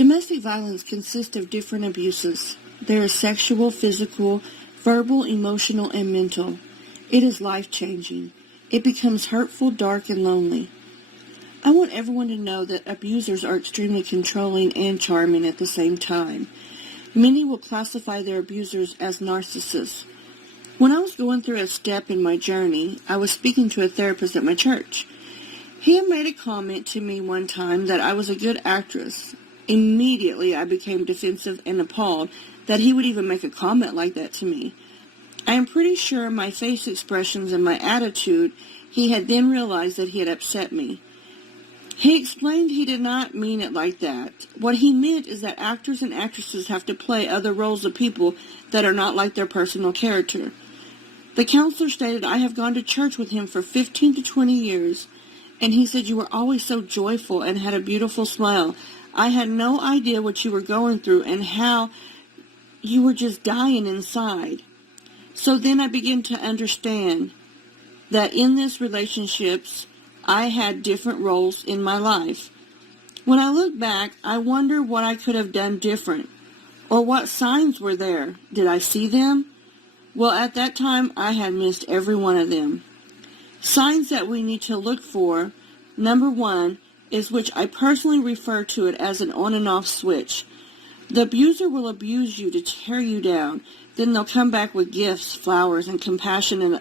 Domestic violence consists of different abuses. There is sexual, physical, verbal, emotional, and mental. It is life-changing. It becomes hurtful, dark, and lonely. I want everyone to know that abusers are extremely controlling and charming at the same time. Many will classify their abusers as narcissists. When I was going through a step in my journey, I was speaking to a therapist at my church. He had made a comment to me one time that I was a good actress. Immediately, I became defensive and appalled that he would even make a comment like that to me. I am pretty sure my face expressions and my attitude, he had then realized that he had upset me. He explained he did not mean it like that. What he meant is that actors and actresses have to play other roles of people that are not like their personal character. The counselor stated, I have gone to church with him for 15 to 20 years, and he said you were always so joyful and had a beautiful smile. I had no idea what you were going through and how you were just dying inside. So then I began to understand that in this relationships, I had different roles in my life. When I look back, I wonder what I could have done different, or what signs were there. Did I see them? Well, at that time, I had missed every one of them. Signs that we need to look for, number one, is which I personally refer to it as an on and off switch. The abuser will abuse you to tear you down. Then they'll come back with gifts, flowers, and compassion and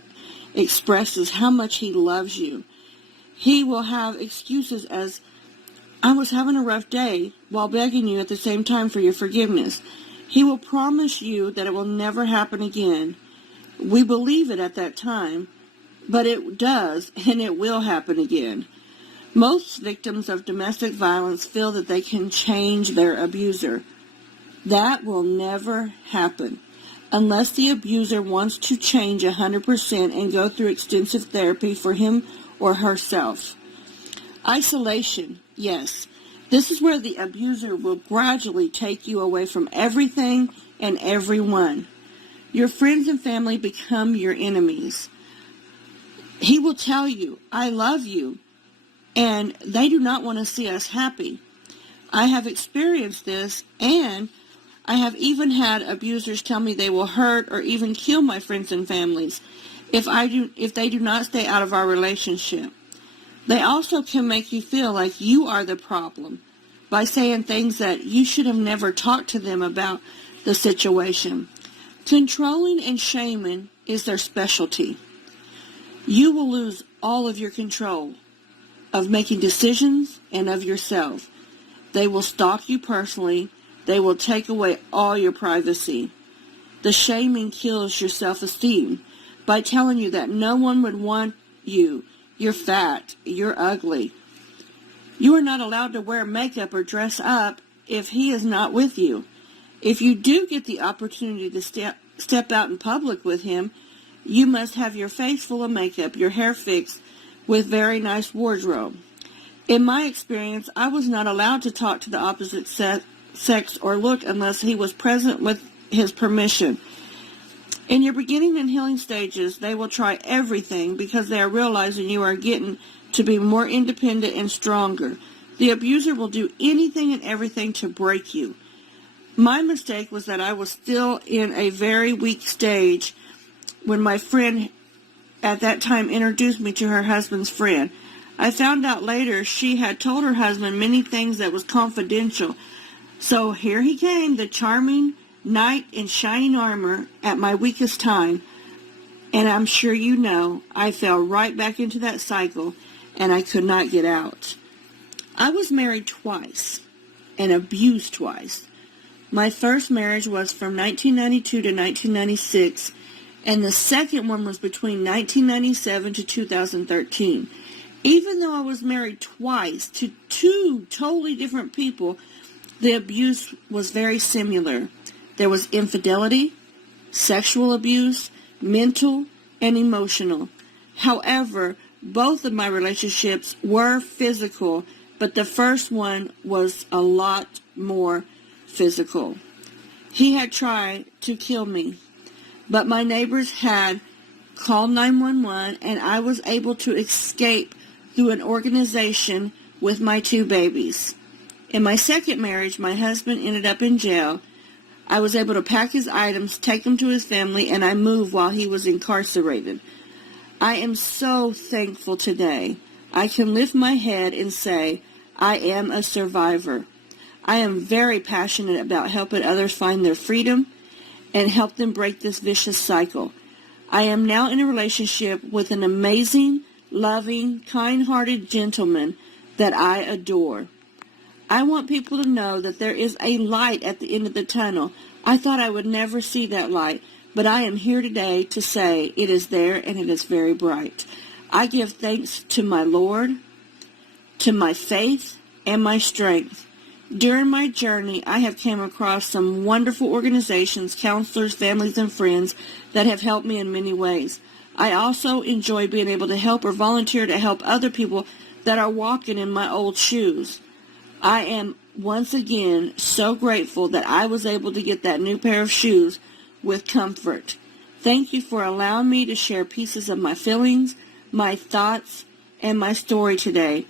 expresses how much he loves you. He will have excuses as, I was having a rough day, while begging you at the same time for your forgiveness. He will promise you that it will never happen again. We believe it at that time, but it does, and it will happen again. Most victims of domestic violence feel that they can change their abuser. That will never happen unless the abuser wants to change 100% and go through extensive therapy for him or herself. Isolation, yes. This is where the abuser will gradually take you away from everything and everyone. Your friends and family become your enemies. He will tell you, I love you, and they do not want to see us happy. I have experienced this, and I have even had abusers tell me they will hurt or even kill my friends and families if they do not stay out of our relationship. They also can make you feel like you are the problem by saying things that you should have never talked to them about the situation. Controlling and shaming is their specialty. You will lose all of your control of making decisions and of yourself. They will stalk you personally. They will take away all your privacy. The shaming kills your self-esteem by telling you that no one would want you. You're fat. You're ugly. You are not allowed to wear makeup or dress up if he is not with you. If you do get the opportunity to step out in public with him, you must have your face full of makeup, your hair fixed, with very nice wardrobe. In my experience, I was not allowed to talk to the opposite sex or look unless he was present with his permission. In your beginning and healing stages, they will try everything because they are realizing you are getting to be more independent and stronger. The abuser will do anything and everything to break you. My mistake was that I was still in a very weak stage when my friend at that time introduced me to her husband's friend. I found out later she had told her husband many things that was confidential. So here he came, the charming knight in shining armor at my weakest time. And I'm sure you know, I fell right back into that cycle and I could not get out. I was married twice and abused twice. My first marriage was from 1992 to 1996, and the second one was between 1997 to 2013. Even though I was married twice to two totally different people, the abuse was very similar. There was infidelity, sexual abuse, mental, and emotional. However, both of my relationships were physical, but the first one was a lot more physical. He had tried to kill me, but my neighbors had called 911, and I was able to escape through an organization with my two babies. In my second marriage, my husband ended up in jail. I was able to pack his items, take them to his family, and I moved while he was incarcerated. I am so thankful today. I can lift my head and say, I am a survivor. I am very passionate about helping others find their freedom and help them break this vicious cycle. I am now in a relationship with an amazing, loving, kind-hearted gentleman that I adore. I want people to know that there is a light at the end of the tunnel. I thought I would never see that light, but I am here today to say it is there and it is very bright. I give thanks to my Lord, to my faith, and my strength. During my journey, I have come across some wonderful organizations, counselors, families, and friends that have helped me in many ways. I also enjoy being able to help or volunteer to help other people that are walking in my old shoes. I am once again so grateful that I was able to get that new pair of shoes with comfort. Thank you for allowing me to share pieces of my feelings, my thoughts, and my story today.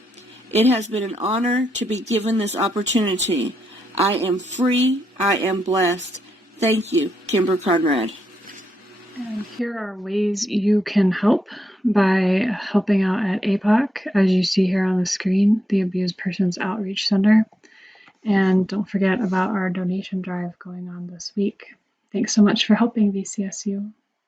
It has been an honor to be given this opportunity. I am free. I am blessed. Thank you, Kimber Conrad. And here are ways you can help by helping out at APOC, as you see here on the screen, the Abused Persons Outreach Center. And don't forget about our donation drive going on this week. Thanks so much for helping, VCSU.